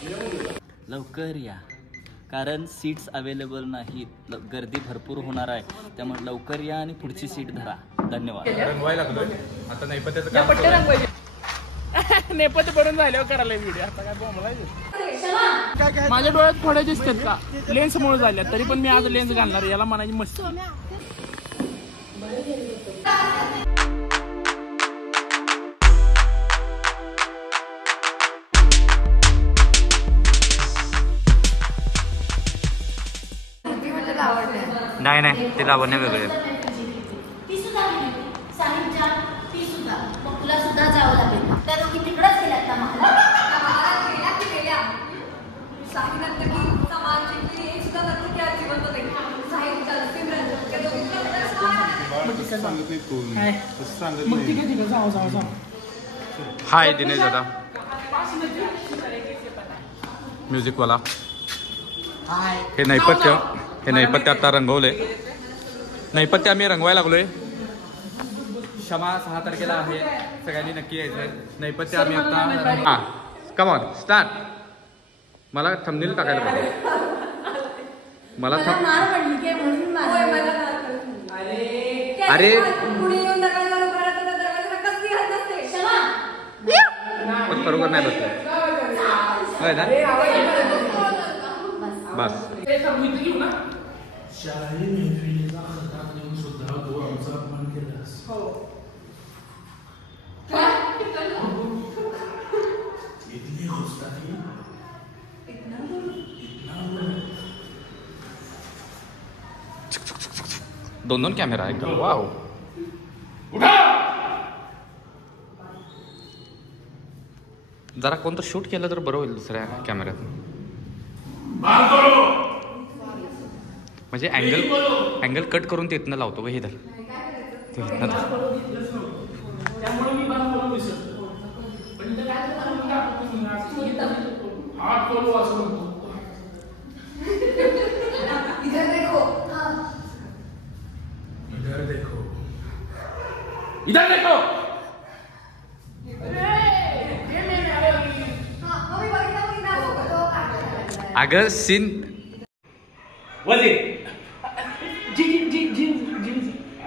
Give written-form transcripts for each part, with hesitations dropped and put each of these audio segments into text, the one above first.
लवकर या, कारण सीट्स अवेलेबल नाहीत, गर्दी भरपूर होणार आहे, त्यामुळे लवकर या आणि पुढची सीट धरा. धन्यवाद. रंगवायला लागलोय आता, नैपथ्याचं काम नेपथ्य बनून झाल्यावर करायला व्हिडिओ. आता काय बोलायचं, माझ्या डोळ्यात फोड्या दिसतात का लेन्स मुळे झाल्या, तरी पण मी आज लेन्स घालणार. याला म्हणायची मस्त. नाही नाही, ते लावण्य वेगळे. तुला सुद्धा जावं लागेल. त्या दोघी तिकडच गेल्यात ना. मला हाय दिनेश दादा, म्युझिकवाला. हे नैपथ्य आता रंगवले. नैपथ्य आम्ही रंगवायला लागलोय. क्षमा 6 तारखेला आहे, सगळ्यांनी नक्की यायचंय. नैपथ्य आम्ही आता. हा कम ऑन स्टार्ट. मला थंबनेल टाकायला पाहिजे. मला अरे पण बरोबर नाही बसलं ना. बस शाही मैत्रिणीचा खताब देऊन सुद्धा तू आमचा अपमान केलास. इतनी गुस्ताखी, दोन कॅमेरा आहे का? वाव. जरा कोणतं शूट केलं तर बरं होईल दुसऱ्या कॅमेऱ्यात. म्हणजे अँगल कट करून तिथनं लावतो का? हे धर. इधर देखो. अगं सीन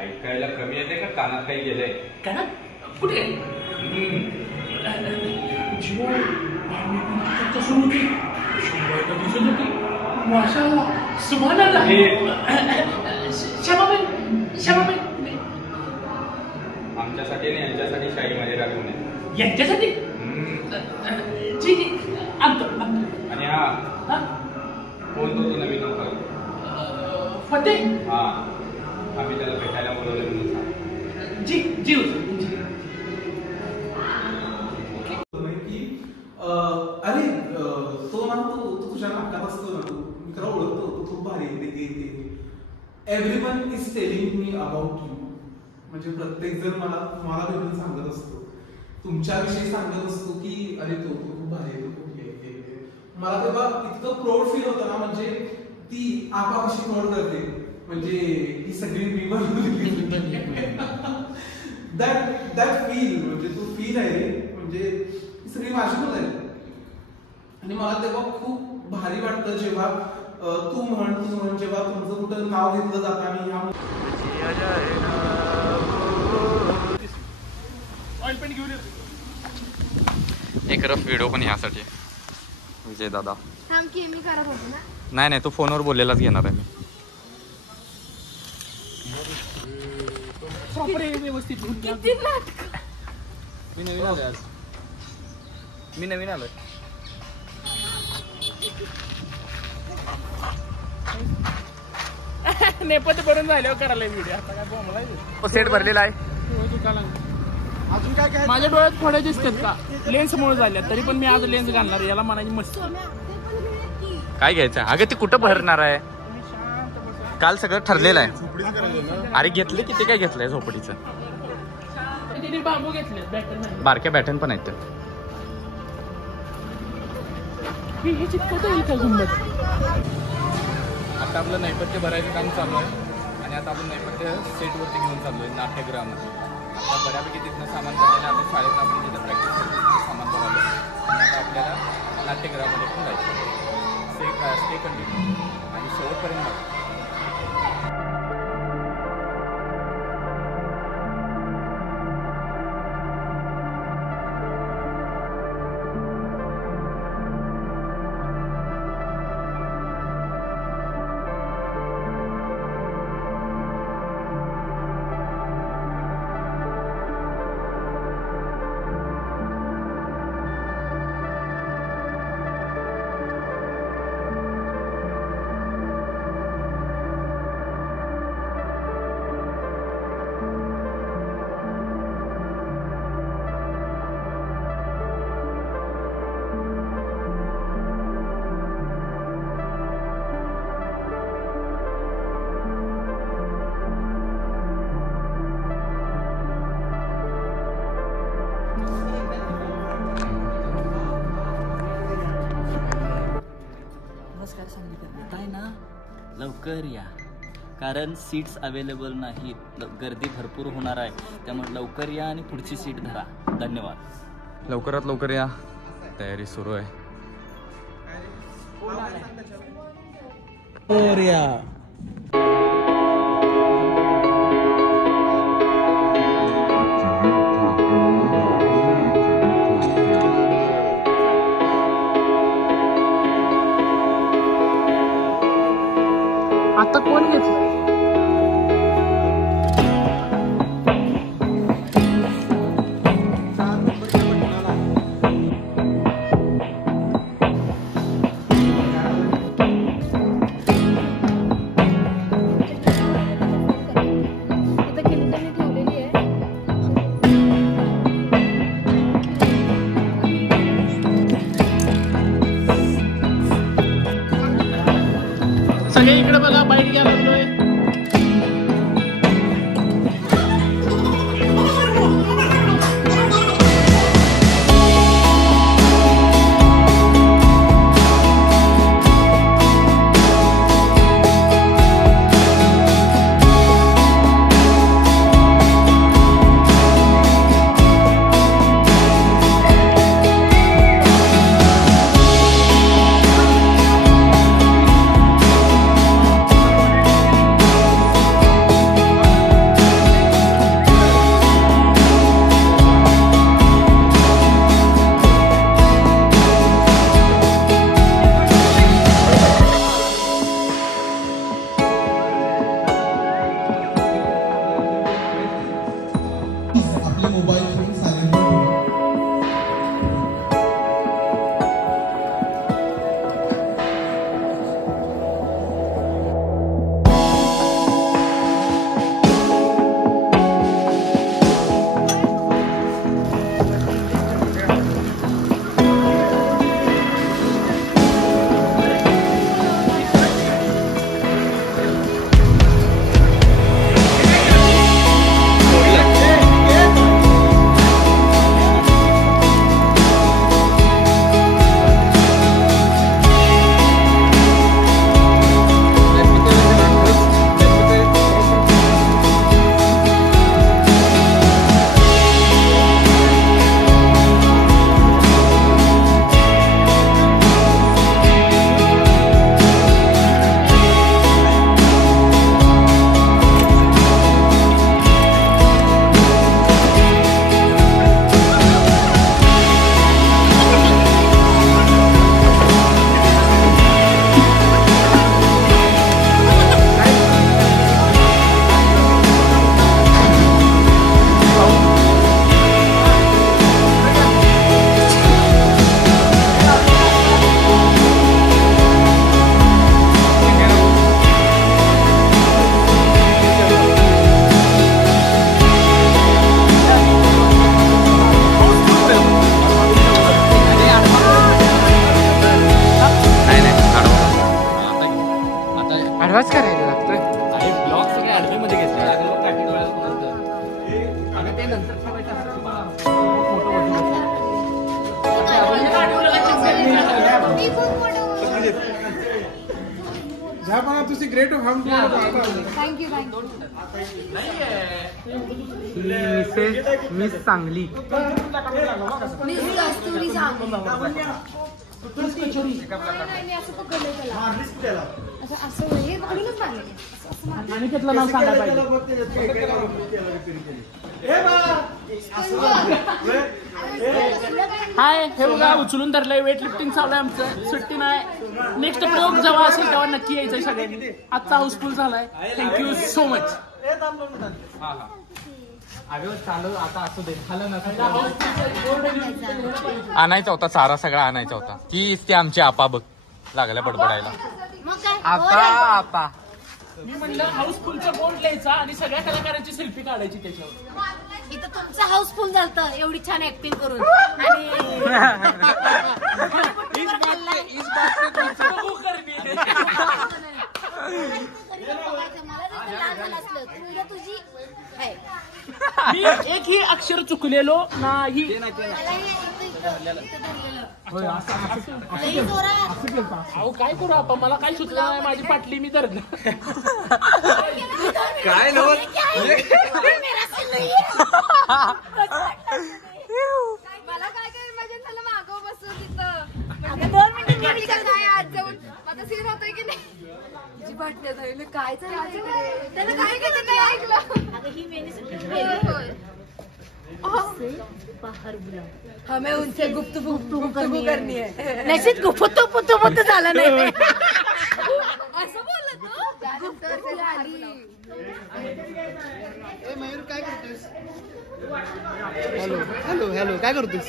ऐकायला कमी येते का? कानात काही गेलंय? कानात कुठे? सुरू होती, दिसत होती. माशाअल्लाह, सुभानअल्लाह. क्षमाबाई आमच्यासाठी आणि यांच्यासाठी शाहीमध्ये राखून आहे. यांच्यासाठी आणतो. आणि हा कोण तो नवीन नोकर फतेह. हा, आम्ही त्याला भेटायला बोलवलं म्हणून सांग. जी अरे तो ना, तो तुझ्या नाकात असतो ना, तू मी खरं ओळखतो, तो खूप भारी आहे. Everyone is telling me about you. म्हणजे प्रत्येक जण मला भेटून सांगत असतो, तुमच्याविषयी सांगत असतो की अरे तो खूप भारी आहे, तो खूप हे. मला तेव्हा इतकं प्राऊड फील होतं ना. म्हणजे ती आपा कशी प्राऊड करते, म्हणजे ही सगळी मी दॅट फील, म्हणजे तो फील आहे रे. म्हणजे ही सगळी माझी मुलं आहे. आणि मला तेव्हा खूप भारी वाटतं जेव्हा तू म्हण जेव्हा तुमचं कुठं नाव घेतलं जातं. आणि एक रफ व्हिडिओ पण यासाठी विजय दादा. नाही तू फोनवर बोललेलाच घेणार आहे मी. मी नवीन आलोय. नेपथ्य बनून झाल्यावर करायला व्हिडिओ. आता काय बोलायचं, सेट भरलेला आहे. अजून काय माझ्या डोळ्यात फोड्या दिसतात का लेन्स मुळे झाल्या, तरी पण मी आज लेन्स घालणार. याला म्हणायची मस्त. काय घ्यायचं? अगं ते कुठं भरणार आहे? काल सगळं ठरलेलं आहे. अरे घेतले किती काय घेतलंय झोपडीचं? बांबू घेतले, बारक्या बॅटन पण आहेत. आता आपलं नैपथ्य भरायचं काम चालू आहे. आणि आता आपण नैपथ्य सेटवरती घेऊन चाललोय नाट्यगृहामध्ये. आता बऱ्यापैकी तिथनं सामान भरलेलं. आपण शाळेत आपण तिथं प्रॅक्टिस सामान भरवलं. आणि आता आपल्याला नाट्यगृहामध्ये पण जायचं. स्टे कंटिन्यू आणि शेवटपर्यंत. नमस्कार सांगितलं काय ना, लवकर या कारण सीट्स अवेलेबल नाहीत, गर्दी भरपूर होणार आहे. त्यामुळे लवकर या आणि पुढची सीट धरा. धन्यवाद. लवकरात लवकर या, तयारी सुरू आहे. आता कोण घेतलं? सगळे इकडे बघा, बाईट घ्या लागलोय. ऍडव्हान्स करायला लागतोय. अरे ब्लॉग सगळे ॲल्बममध्ये घेतले अगं ते नंतर great thank you miss Sangli, miss Kasturi Sangli. तेच कचोरी. नाही असं पकडलंय त्याला असं हे पकडूनच मारलं असं मारलं. आणि त्यातलं नाव सांगायला पाहिजे. हाय, हे बघा उचलून धरलंय. वेट लिफ्टिंग चालू आहे आमचं. सुट्टी नाही. नेक्स्ट प्रयोग जेव्हा असेल तेव्हा नक्की यायचंय सगळ्यांनी. आजचा हाऊसफुल झालाय. Thank you so much. आणायचा होता चारा सगळा आणायचा होता. की ते आमचे आपा बघ लागल्या बडबडायला. मग काय आपा मी म्हणलं हाऊसफुलचा बोर्ड लिहायचा आणि सगळ्या कलाकारांची सेल्फी काढायची त्याच्यावर. इथं तुमचं हाऊसफुल झालं एवढी छान ऍक्टिंग करून आणि तुझी मी एकही अक्षर चुकलेलो नाही. अहो काय करू आपण, मला काय सुचलं नाही. माझी पाटली मी धरलं. काय मला काय काय माझ्या त्याला मागव बसून तिथं 2 मिनिटं काय आज जाऊन आता सीन होतोय की नाही. तुझी बाटल्या जाईल काय चाललंय त्याला काय केलं काय ऐकलं. अगं ही मेनी हमें उनसे गुफ्तगू करनी है. नशीब गुफ्तू पुतू पुतू झालं नाही. असं बोलला तू गुफ्तू झाली. मयूर काय करतोस? हॅलो हॅलो हॅलो काय करतोस?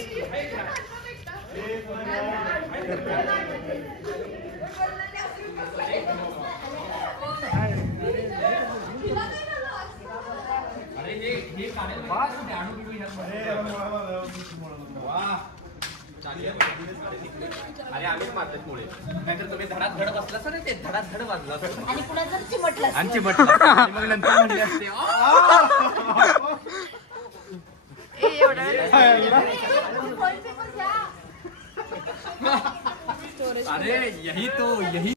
अरे आम्ही मारतात मुळे नाहीतर तुम्ही धडात धड बसला सर ते धडात धड वाजला आणि पुन्हा जर चिमटला आणि चिमटला आणि मग नंतर म्हणले असते अरे यही तो यही